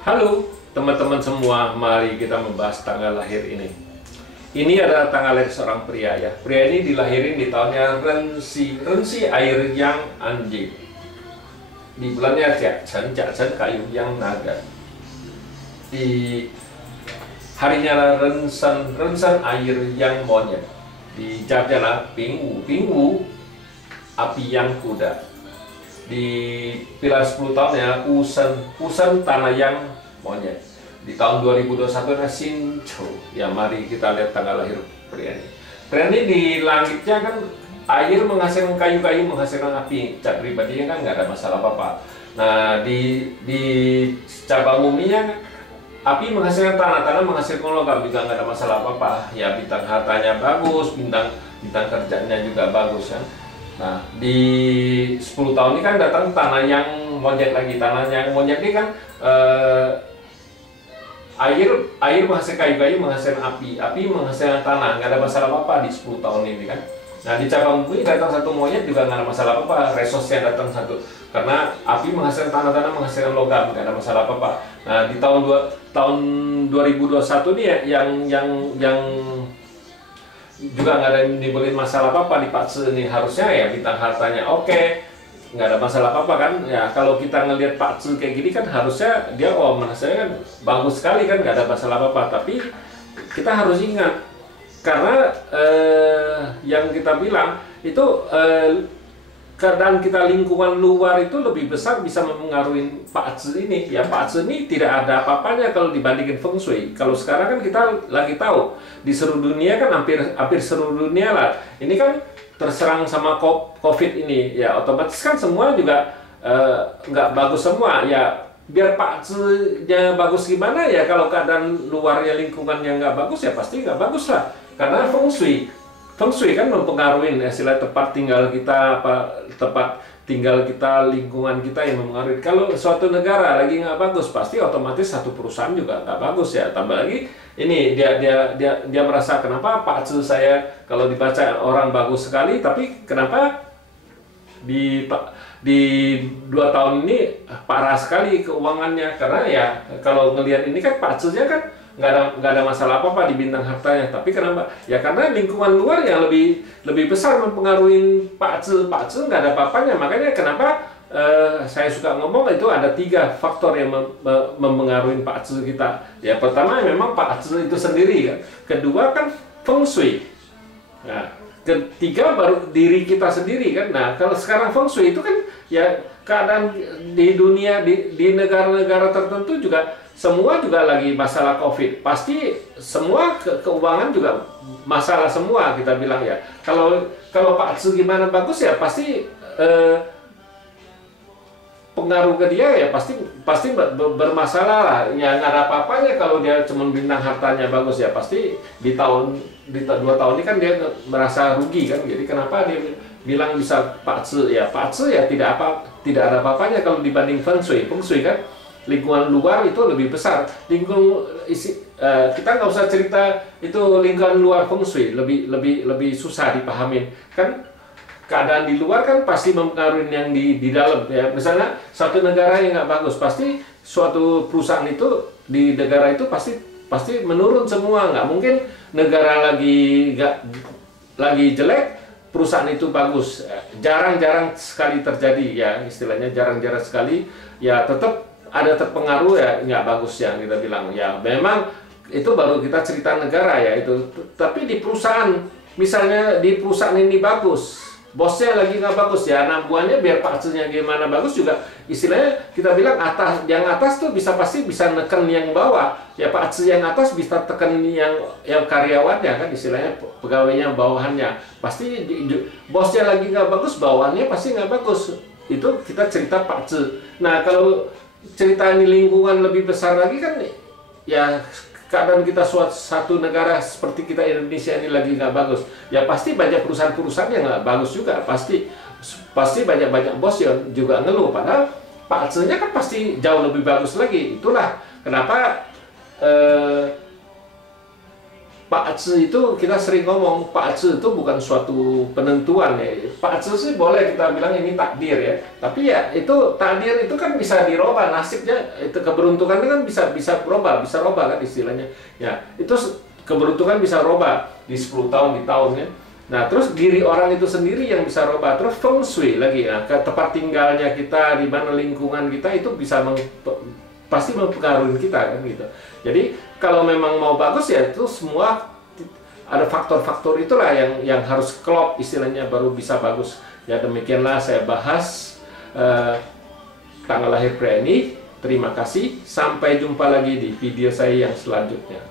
Halo teman-teman semua, mari kita membahas tanggal lahir ini. Ini adalah tanggal lahir seorang pria ya. Pria ini dilahirin di tahunnya Rensi air yang anjing. Di bulannya Jakchen kayu yang naga. Di harinya Rensan air yang monyet. Di Jabjana Pingwu api yang kuda. Di pilar 10 tahunnya Usan tanah yang monyet. Di tahun 2021 ada Sincho. Ya, mari kita lihat tanggal lahir pria ini. Pria ini di langitnya kan air menghasilkan kayu-kayu, menghasilkan api. Cat pribadinya kan nggak ada masalah apa-apa. Nah, di cabang buminya api menghasilkan tanah menghasilkan logam, juga nggak ada masalah apa-apa. Ya, bintang hartanya bagus, bintang kerjanya juga bagus kan. Nah, di 10 tahun ini kan datang tanah yang monyet lagi. Tanah yang monyet ini kan air menghasilkan kayu-kayu, menghasilkan api menghasilkan tanah, nggak ada masalah apa-apa di 10 tahun ini kan. Nah, di cabang bumi datang satu monyet juga nggak ada masalah apa-apa. Resosnya datang satu, karena api menghasilkan tanah menghasilkan logam, nggak ada masalah apa-apa. Nah, di tahun 2021 ini ya, yang juga nggak ada dibeliin masalah apa-apa di Pak Ce ini. Harusnya ya bintang hartanya oke, nggak ada masalah apa-apa kan. Ya, kalau kita ngelihat Pak Ce kayak gini kan harusnya dia menasanya kan bagus sekali kan, nggak ada masalah apa-apa. Tapi kita harus ingat, karena yang kita bilang itu keadaan kita lingkungan luar itu lebih besar bisa mempengaruhi Pak Ce ini. Ya, Pak Ce ini tidak ada apa-apanya kalau dibandingin Feng Shui. Kalau sekarang kan kita lagi tahu di seluruh dunia kan hampir seluruh dunia lah ini kan terserang sama COVID ini. Ya, otomatis kan semua juga nggak bagus semua. Ya, biar Pak Ce-nya bagus gimana ya, kalau keadaan luarnya lingkungannya nggak bagus ya pasti nggak bagus lah. Karena Feng Shui kan mempengaruhi istilah tempat tinggal kita, tempat tinggal kita, lingkungan kita yang mempengaruhi. Kalau suatu negara lagi nggak bagus, pasti otomatis satu perusahaan juga nggak bagus ya. Tambah lagi ini dia merasa, kenapa Pak Ce saya kalau dibaca orang bagus sekali, tapi kenapa di 2 tahun ini parah sekali keuangannya. Karena ya kalau ngelihat ini kan Pak Ce-nya kan nggak ada masalah apa-apa di bintang hartanya, tapi kenapa? Ya karena lingkungan luar yang lebih besar mempengaruhi Pak Ce. Pak Ce nggak ada apa-apanya. Makanya kenapa saya suka ngomong itu ada 3 faktor yang mempengaruhi Pak Ce kita. Ya, pertama memang Pak Ce itu sendiri kan. Kedua kan Feng Shui. Nah, ketiga baru diri kita sendiri kan. Nah, kalau sekarang Feng Shui itu kan ya keadaan di dunia, di negara-negara tertentu juga semua juga lagi masalah COVID. Pasti semua keuangan juga masalah semua, kita bilang ya. Kalau Pak Ce gimana bagus ya pasti pengaruh ke dia ya pasti bermasalah lah. Ya nggak ada apa-apanya kalau dia cuma bintang hartanya bagus ya pasti di 2 tahun ini kan dia merasa rugi kan. Jadi kenapa dia bilang bisa Pak Ce ya? Pak Ce ya tidak ada apa-apanya kalau dibanding Feng Shui. Feng Shui kan lingkungan luar itu lebih besar. Kita nggak usah cerita itu lingkungan luar Feng Shui, lebih susah dipahamin kan. Keadaan di luar kan pasti mempengaruhi yang di dalam ya. Misalnya satu negara yang nggak bagus, pasti suatu perusahaan itu di negara itu pasti menurun semua. Nggak mungkin negara lagi jelek perusahaan itu bagus. Jarang-jarang sekali terjadi ya, istilahnya jarang-jarang sekali. Ya tetap ada terpengaruh ya, nggak bagus yang kita bilang. Ya memang itu baru kita cerita negara ya itu. Tapi di perusahaan, misalnya di perusahaan ini bagus, bosnya lagi nggak bagus ya, anak buahnya biar Pak Ce-nya gimana bagus juga, istilahnya kita bilang yang atas tuh pasti bisa neken yang bawah ya. Pak Ce yang atas bisa tekan yang karyawannya kan, istilahnya pegawainya bawahannya. Pasti bosnya lagi nggak bagus, bawahannya pasti nggak bagus. Itu kita cerita Pak Ce. Nah, kalau cerita ini lingkungan lebih besar lagi kan ya, keadaan kita satu negara seperti kita Indonesia ini lagi nggak bagus ya, pasti banyak perusahaan-perusahaan yang nggak bagus juga. Pasti banyak bos yang juga ngeluh, padahal Pak Ce-nya kan pasti jauh lebih bagus lagi. Itulah kenapa Pak Zi itu kita sering ngomong, Pak Zi itu bukan suatu penentuan ya. Pak Zi sih boleh kita bilang ini takdir ya. Tapi ya itu takdir itu kan bisa dirubah, nasibnya itu keberuntungan kan bisa berubah, bisa robah kan istilahnya. Ya, itu keberuntungan bisa robah di 10 tahun di tahunnya. Nah, terus diri orang itu sendiri yang bisa robah. Terus feng shui lagi ya, ke tempat tinggalnya kita, di mana lingkungan kita itu bisa pasti mempengaruhi kita kan gitu. Jadi kalau memang mau bagus ya itu semua ada faktor-faktor itulah yang harus klop istilahnya baru bisa bagus. Ya demikianlah saya bahas tanggal lahir pria ini. Terima kasih. Sampai jumpa lagi di video saya yang selanjutnya.